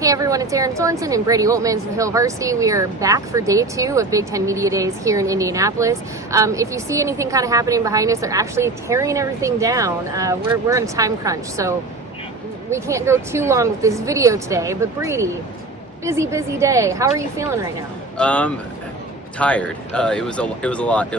Hey everyone, it's Erin Sorensen and Brady Oltmans with Hail Varsity. We are back for day 2 of Big Ten Media Days here in Indianapolis. If you see anything kind of happening behind us, they're actually tearing everything down. We're in a time crunch, so we can't go too long with this video today. But Brady, busy day. How are you feeling right now? Tired. It was a lot. It was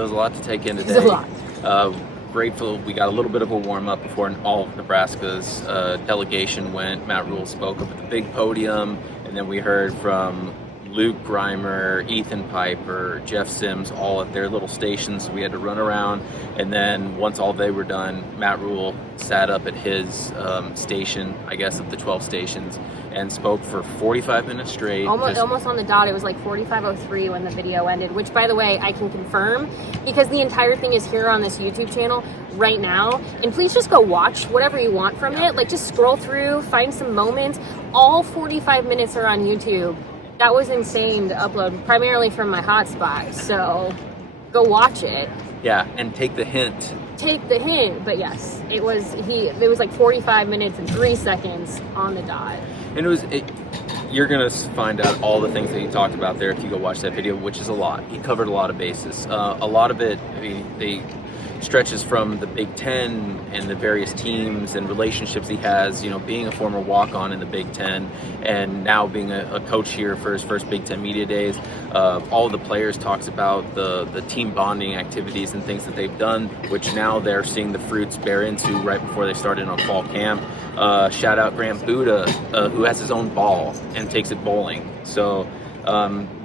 a lot to take in today. It was a lot. Grateful we got a little bit of a warm-up before all of Nebraska's delegation went. Matt Rhule spoke up at the big podium, and then we heard from Luke Grimer, Ethan Piper, Jeff Sims, all at their little stations. We had to run around, and then once all they were done, Matt Rhule sat up at his station, I guess of the 12 stations, and spoke for 45 minutes straight. Almost on the dot. It was like 45:03 when the video ended, which, by the way, I can confirm because the entire thing is here on this YouTube channel right now. And please just go watch whatever you want from it. Like, just scroll through, find some moments. All 45 minutes are on YouTube. That was insane to upload, primarily from my hotspot. So go watch it. Yeah, and take the hint. But yes, it was like 45 minutes and 3 seconds on the dot. And you're going to find out all the things that he talked about there if you go watch that video, which is a lot. He covered a lot of bases. A lot of it, they stretches from the Big Ten and the various teams and relationships he has, being a former walk-on in the Big Ten and now being a coach here for his first Big Ten Media Days. All of the players talks about the team bonding activities and things that they've done, which now they're seeing the fruits bear into right before they started on fall camp. Shout out Grant Buda, who has his own ball and takes it bowling. So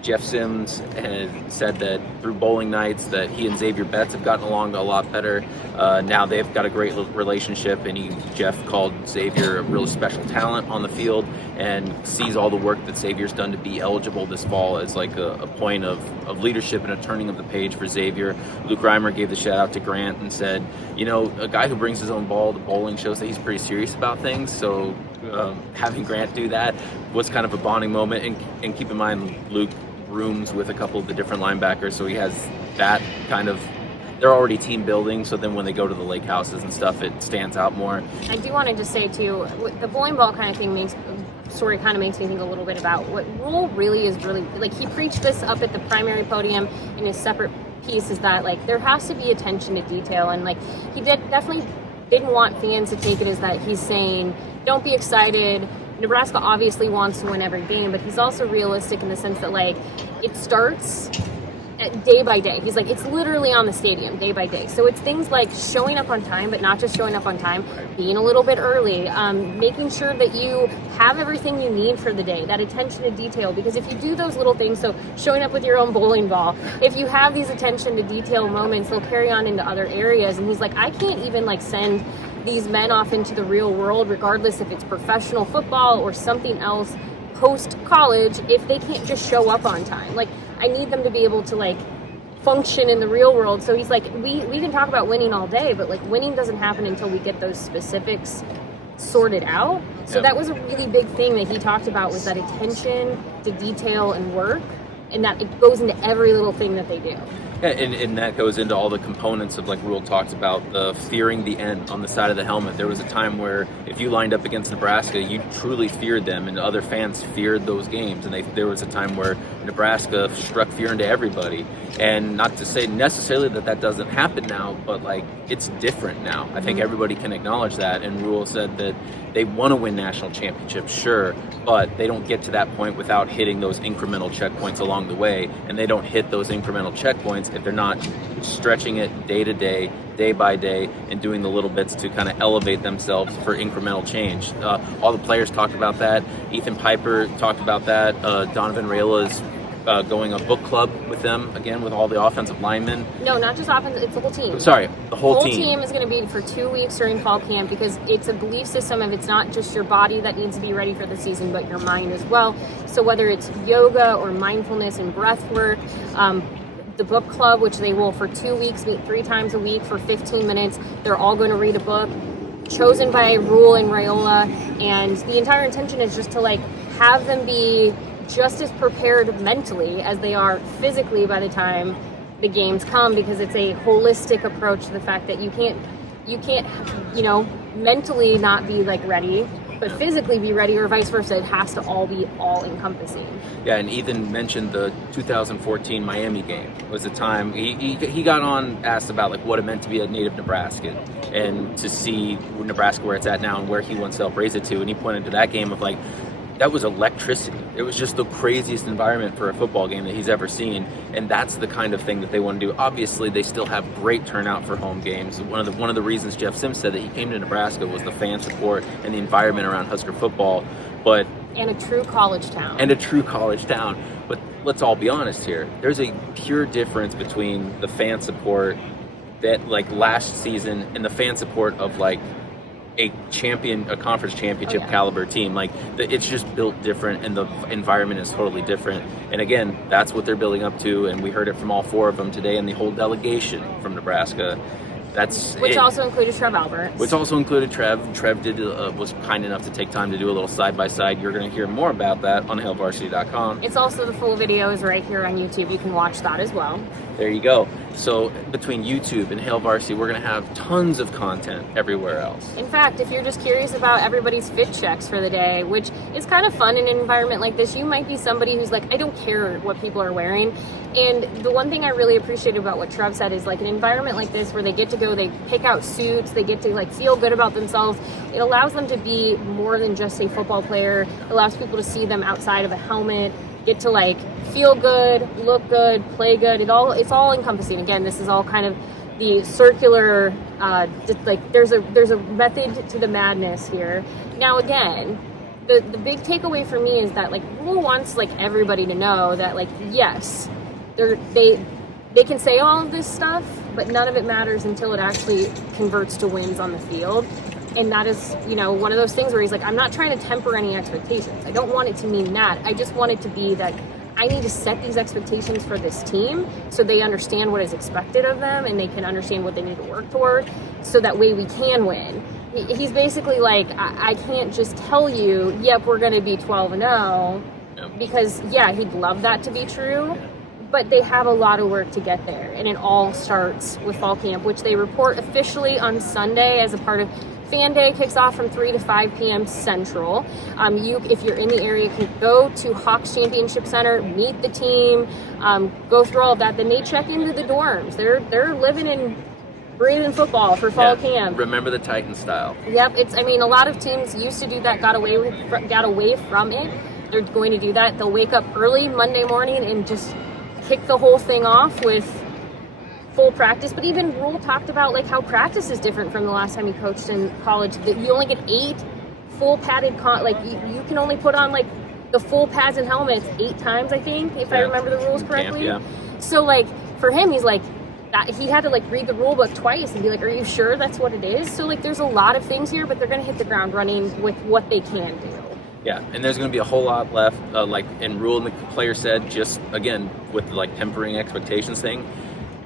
Jeff Sims said that through bowling nights that he and Xavier Betts have gotten along a lot better. Now they've got a great relationship, and Jeff called Xavier a really special talent on the field and sees all the work that Xavier's done to be eligible this fall as like a point of leadership and a turning of the page for Xavier. Luke Reimer gave the shout out to Grant and said, a guy who brings his own ball to bowling shows that he's pretty serious about things. So having Grant do that was kind of a bonding moment. And keep in mind, Luke rooms with a couple of the different linebackers, so he has that kind of, they're already team building, so then when they go to the lake houses and stuff, it stands out more. I do want to just say too, the bowling ball kind of thing makes me think a little bit about what Rhule really is like. He preached this up at the primary podium in his separate piece, is that like there has to be attention to detail, and like he definitely didn't want fans to take it as that he's saying don't be excited. Nebraska obviously wants to win every game, but he's also realistic in the sense that, like, it starts day by day. He's like, it's literally on the stadium day by day. So it's things like showing up on time, but not just showing up on time, being a little bit early, making sure that you have everything you need for the day, that attention to detail. Because if you do those little things, so showing up with your own bowling ball, if you have these attention to detail moments, they'll carry on into other areas. And he's like, I can't even like send these men off into the real world, regardless if it's professional football or something else post-college, if they can't just show up on time. Like, I need them to be able to, like, function in the real world. So he's like, we can talk about winning all day, but, like, winning doesn't happen until we get those specifics sorted out. So that was a really big thing that he talked about, was that attention to detail and work, and that it goes into every little thing that they do. Yeah, and that goes into all the components of, like Rhule talked about, the fearing the end on the side of the helmet. There was a time where if you lined up against Nebraska, you truly feared them, and other fans feared those games. And there was a time where Nebraska struck fear into everybody. And not to say necessarily that doesn't happen now, but like it's different now. I think everybody can acknowledge that. And Rhule said that they want to win national championships, sure, but they don't get to that point without hitting those incremental checkpoints along the way. And they don't hit those incremental checkpoints if they're not stretching it day to day, day by day, and doing the little bits to kind of elevate themselves for incremental change. All the players talked about that. Ethan Piper talked about that. Donovan Rhule is going a book club with them, again, with all the offensive linemen. No, not just offense, it's the whole team. Sorry, the whole team. The whole team is going to be for 2 weeks during fall camp, because it's a belief system of it's not just your body that needs to be ready for the season, but your mind as well. So whether it's yoga or mindfulness and breath work, the book club, which they will for 2 weeks meet 3 times a week for 15 minutes. They're all going to read a book chosen by Rhule and Rhule, and the entire intention is just to like have them be just as prepared mentally as they are physically by the time the games come, because it's a holistic approach to the fact that you can't mentally not be like ready, but physically be ready, or vice versa. It has to all be all-encompassing. Yeah, and Ethan mentioned the 2014 Miami game was the time he got on, asked about like what it meant to be a native Nebraskan and to see Nebraska where it's at now and where he wants to help raise it to. And he pointed to that game of like, that was electricity. It was just the craziest environment for a football game that he's ever seen, and that's the kind of thing that they want to do. Obviously, they still have great turnout for home games. One of the reasons Jeff Sims said that he came to Nebraska was the fan support and the environment around Husker football. And a true college town. But let's all be honest here. There's a pure difference between the fan support that like last season and the fan support of like a conference championship caliber team. Like it's just built different, and the environment is totally different. And again, that's what they're building up to. And we heard it from all four of them today, and the whole delegation from Nebraska. Which also included Trev Alberts. Trev was kind enough to take time to do a little side-by-side. You're going to hear more about that on hailvarsity.com. It's also the full video is right here on YouTube. You can watch that as well. There you go. So between YouTube and Hail Varsity, we're going to have tons of content everywhere else. In fact, if you're just curious about everybody's fit checks for the day, which is kind of fun in an environment like this, you might be somebody who's like, I don't care what people are wearing. And the one thing I really appreciate about what Trev said is like an environment like this where they get to go, they pick out suits, they get to like feel good about themselves. It allows them to be more than just a football player. It allows people to see them outside of a helmet, get to like feel good, look good, play good. It's all encompassing. Again, this is all kind of the circular, like there's a method to the madness here. Now again, the big takeaway for me is that like Rhule wants like everybody to know that like yes, they can say all of this stuff, but none of it matters until it actually converts to wins on the field. And that is, one of those things where he's like, I'm not trying to temper any expectations. I don't want it to mean that. I just want it to be that I need to set these expectations for this team so they understand what is expected of them and they can understand what they need to work toward so that way we can win. He's basically like, I can't just tell you, yep, we're going to be 12-0, because, yeah, he'd love that to be true. But they have a lot of work to get there, and it all starts with fall camp, which they report officially on Sunday as a part of Fan Day. Kicks off from 3 to 5 p.m. Central. If you're in the area, can go to Hawks Championship Center, meet the team, go through all of that. Then they check into the dorms. They're living and breathing football for fall camp. Remember the Titan style. Yep, a lot of teams used to do that, got away from it. They're going to do that. They'll wake up early Monday morning and just kick the whole thing off with full practice. But even Rhule talked about like how practice is different from the last time he coached in college. That you only get 8 full padded you can only put on like the full pads and helmets 8 times, I think, if I remember the rules correctly. So like for him, he's like that he had to like read the rule book twice and be like, are you sure that's what it is? So like there's a lot of things here, but they're going to hit the ground running with what they can do. Yeah, and there's going to be a whole lot left, and Rhule and the player said, just, again, with the, tempering expectations thing,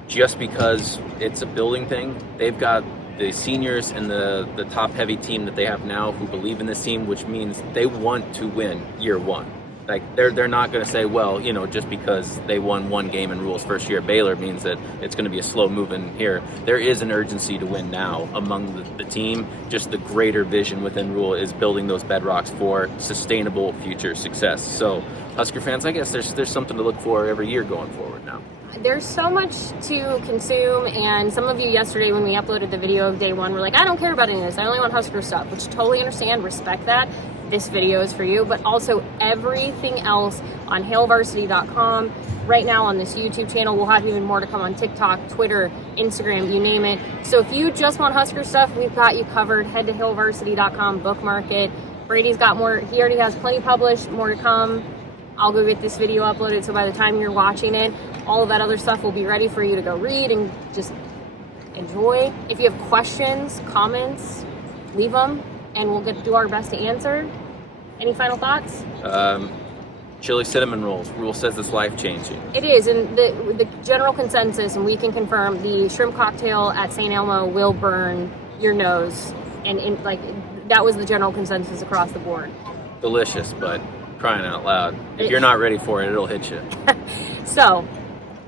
just because it's a building thing, they've got the seniors and the top-heavy team that they have now who believe in this team, which means they want to win year one. Like, they're not going to say, well, just because they won one game in Rhule's first year at Baylor means that it's going to be a slow move in here. There is an urgency to win now among the team. Just the greater vision within Rhule is building those bedrocks for sustainable future success. So, Husker fans, I guess there's something to look for every year going forward now. There's so much to consume, and some of you yesterday when we uploaded the video of day one were like, I don't care about any of this. I only want Husker stuff, which totally understand, respect that. This video is for you, but also everything else on hailvarsity.com. Right now on this YouTube channel, we'll have even more to come on TikTok, Twitter, Instagram, you name it. So if you just want Husker stuff, we've got you covered. Head to hailvarsity.com, bookmark it. Brady's got more. He already has plenty published, more to come. I'll go get this video uploaded, so by the time you're watching it, all of that other stuff will be ready for you to go read and just enjoy. If you have questions, comments, leave them, and we'll do our best to answer. Any final thoughts? Chili cinnamon rolls. Rhule says it's life-changing. It is, and the general consensus, and we can confirm, the shrimp cocktail at St. Elmo will burn your nose, and that was the general consensus across the board. Delicious, but crying out loud. If you're not ready for it, it'll hit you. So,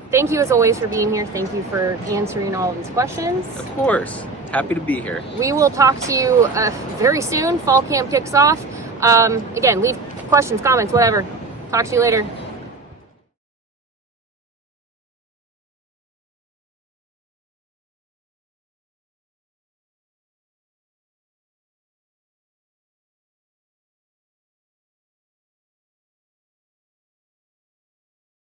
thank you as always for being here. Thank you for answering all of these questions. Of course. Happy to be here. We will talk to you very soon. Fall camp kicks off. Again, leave questions, comments, whatever. Talk to you later.